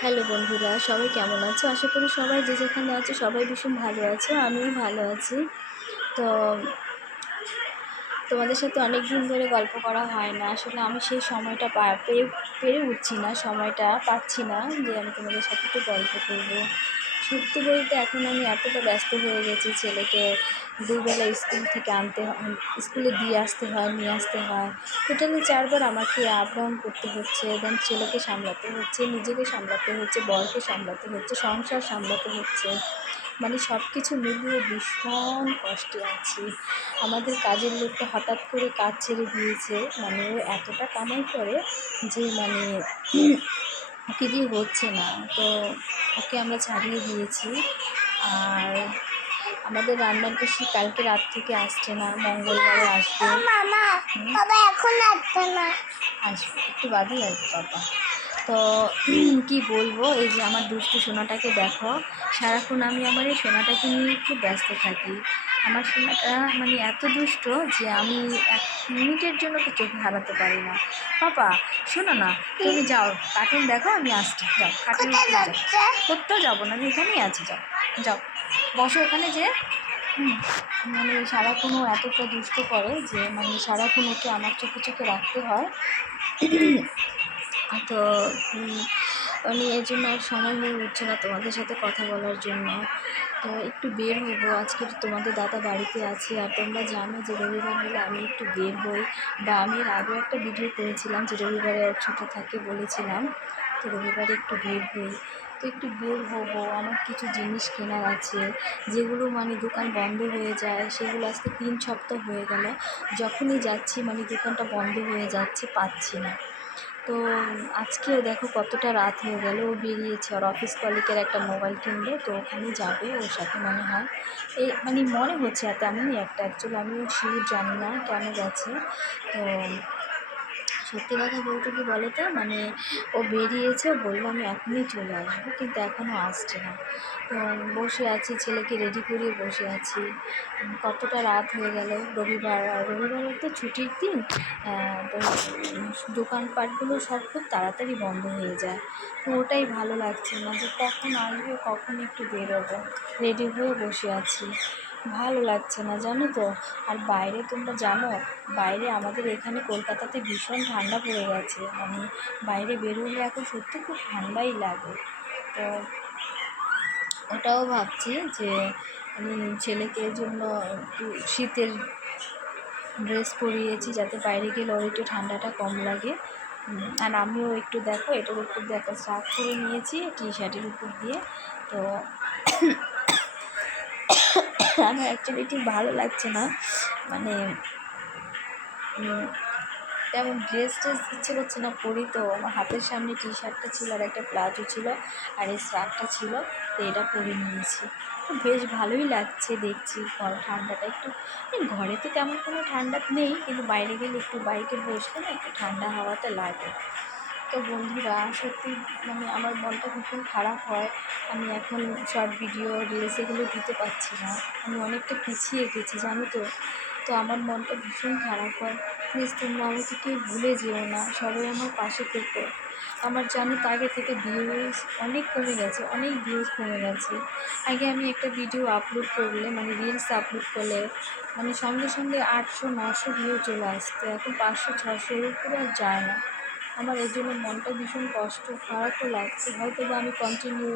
Hello বন্ধুরা, সবাই কেমন আছো? আশা করি সবাই যে যেখানে আছো সবাই ভীষণ ভালো আছো। আমিও ভালো আছি। তো তোমাদের সাথে অনেক দিন ধরে গল্প করা হয় না। আসলে আমি সেই সময়টা পেরে উঠছি না, সময়টা পাচ্ছি না যে আমি তোমাদের সাথে একটু গল্প করব। সত্যি বলতে এখন আমি এতটা ব্যস্ত হয়ে গেছি, ছেলেকে দুবেলা স্কুল থেকে স্কুলে দিয়ে আসতে হয়, নিয়ে আসতে হয়। টোটালি 4 বার আমাকে আপ ডাউন করতে হচ্ছে। দেন ছেলেকে সামলাতে হচ্ছে, নিজেকে সামলাতে হচ্ছে, বরকে সামলাতে হচ্ছে, সংসার সামলাতে হচ্ছে। মানে সব কিছু মিলিয়ে ভীষণ কষ্টে আছি। আমাদের কাজের লোকটা হঠাৎ করে কাজ ছেড়ে দিয়েছে। মানে ও এতটা কামাই করে যে মানে ওকে দিয়ে হচ্ছে না। তো ওকে আমরা ছাড়িয়ে দিয়েছি। আর আমাদের রান্নার বেশি কালকে রাত থেকে আসছে না, মঙ্গলবারে আসবে। বাবা এখন আসবে না, আসবে একটু বাদেই আসবে বাবা। তো কি বলবো, এই যে আমার দুষ্টু সোনাটাকে দেখো, সারাক্ষণ আমি আমার এই সোনাটাকে নিয়ে খুব ব্যস্ত থাকি। আমার সোনাটা মানে এত দুষ্ট যে আমি 1 মিনিটের জন্য তো চোখে হারাতে পারি না। পাপা শোনো না, তুমি যাও কার্টুন দেখো, আমি আসছি। যাও কার্টুন কোথায় যাও। যাচ্ছে? কোথাও যাবো না, আমি এখানেই আছি। যাও যাও, বসো এখানে যে। মানে সারাক্ষণ ও এতটা দুষ্ট করে যে মানে সারাক্ষণ ওকে আমার চোখে চোখে রাখতে হয়। তো মানে এর জন্য আর সময় হয়ে উঠছে না তোমাদের সাথে কথা বলার জন্য। তো একটু বের হবো আজকে, তোমাদের দাদা বাড়িতে আছে। আর তোমরা জানো যে রবিবার হলে আমি একটু বের হই, বা আমি এর আগেও একটা ভিডিও করেছিলাম যে রবিবারে ছোটো থাকে বলেছিলাম। তো রবিবারে একটু বের হই। তো একটু বের হবো, আমার কিছু জিনিস কেনার আছে যেগুলো মানে দোকান বন্ধ হয়ে যায়। সেগুলো আজকে 3 সপ্তাহ হয়ে গেল, যখনই যাচ্ছি মানে দোকানটা বন্ধ হয়ে যাচ্ছে, পাচ্ছি না। তো আজকেও দেখো কতটা রাত হয়ে গেল, ও বেরিয়েছে ওর অফিস কলিগের একটা মোবাইল কিনবে, তো ওখানে যাবে ওর সাথে মনে হয়। এই মানে মনে হচ্ছে তেমনই একটা, অ্যাকচুয়ালি আমিও শিওর জানি না কেন গেছে। তো সত্যি কথা বলতে কি বলো তো, মানে ও বেরিয়েছে, বললো আমি এখনই চলে আসবো, কিন্তু এখনও আসছে না। তো বসে আছি, ছেলেকে রেডি করিয়ে বসে আছি। কতটা রাত হয়ে গেল, রবিবার, আর রবিবারে তো ছুটির দিন। তো দোকানপাটগুলো সব খুব তাড়াতাড়ি বন্ধ হয়ে যায়। তো ওটাই ভালো লাগছে না যে কখন আসবে, কখন একটু বেরোবো। রেডি হয়ে বসে আছি, ভালো লাগছে না জানো তো। আর বাইরে তোমরা জানো, বাইরে আমাদের এখানে কলকাতাতে ভীষণ ঠান্ডা পড়ে গেছে। মানে বাইরে বেরোলে এখন সত্যি খুব ঠান্ডাই লাগে। তো ওটাও ভাবছি যে আমি ছেলেকে জন্য একটু শীতের ড্রেস পরিয়েছি, যাতে বাইরে গেলে ওর একটু ঠান্ডাটা কম লাগে। আর আমিও একটু দেখো, এটার উপর দিয়ে একটা শার্ট পরে নিয়েছি টি শার্টের উপর দিয়ে। তো আমার অ্যাকচুয়ালি ঠিক ভালো লাগছে না, মানে তেমন ড্রেস ইচ্ছে করছে না পরি। তো আমার হাতের সামনে টি শার্টটা ছিল, আর একটা প্লাজো ছিল, আর এই শার্টটা ছিল। তো এটা পরে নিয়েছি, তো বেশ ভালোই লাগছে। দেখছি ঠান্ডাটা একটু, ঘরে তো তেমন কোনো ঠান্ডা নেই, কিন্তু বাইরে গেলে একটু বাইকে বসলে না একটু ঠান্ডা হাওয়াটা লাগে। তো বন্ধুরা সত্যি মানে আমার মনটা ভীষণ খারাপ হয়। আমি এখন শর্ট ভিডিও, রিলস এগুলো দিতে পারছি না। আমি অনেকটা পিছিয়ে গেছি জানো তো। তো আমার মনটা ভীষণ খারাপ হয়। প্লিজ তোমরা আমাকে কেউ ভুলে যেও না, সবাই আমার পাশে থেকো। আমার জানো তো আগে থেকে ভিউজ অনেক কমে গেছে, অনেক ভিউজ কমে গেছে। আগে আমি একটা ভিডিও আপলোড করলে, মানে রিলস আপলোড করলে, মানে সঙ্গে সঙ্গে 800-900 ভিউ চলে আসতো। এখন 500-600 এর উপরে আর যায় না। আমার এর জন্য মনটা ভীষণ খারাপও লাগছে। হয়তো বা আমি কন্টিনিউ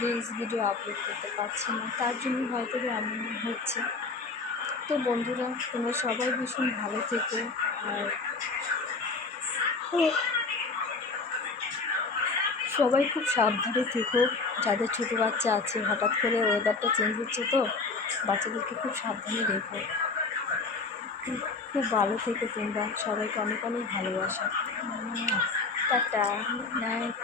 রিলস ভিডিও আপলোড করতে পারছি না, তার জন্য হয়তো বা এমন হচ্ছে। তো বন্ধুরা তোমরা সবাই ভীষণ ভালো থেকো। আর সবাই খুব সাবধানে থেকো, যাদের ছোটো বাচ্চা আছে। হঠাৎ করে ওয়েদারটা চেঞ্জ হচ্ছে, তো বাচ্চাদেরকে খুব সাবধানে রেখো। খুব ভালো থেকো তোমরা, সবাইকে অনেক অনেক ভালোবাসা। Tata, night.